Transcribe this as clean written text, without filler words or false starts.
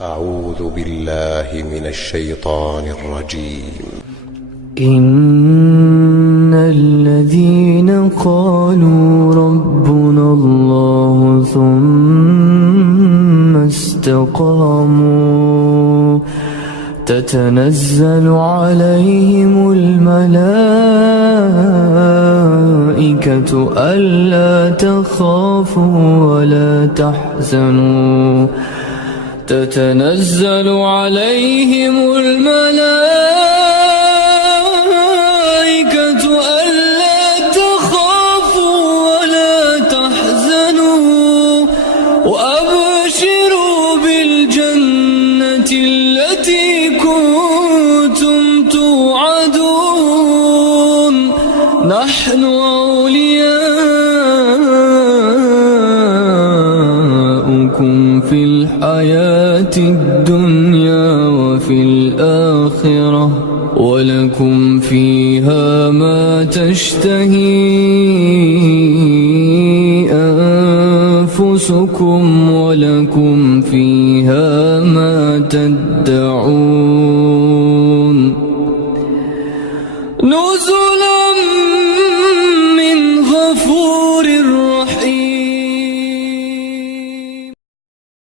أعوذ بالله من الشيطان الرجيم. إن الذين قالوا ربنا الله ثم استقاموا تتنزل عليهم الملائكة ألا تخافوا ولا تحزنوا تتنزل عليهم الملائكة ألا تخافوا ولا تحزنوا وأبشروا بالجنة التي كنتم توعدون نحن أولياؤكم في الحياة الدنيا وفي الآخرة ولكم فيها ما تشتهي أنفسكم ولكم فيها ما تدعون نزلا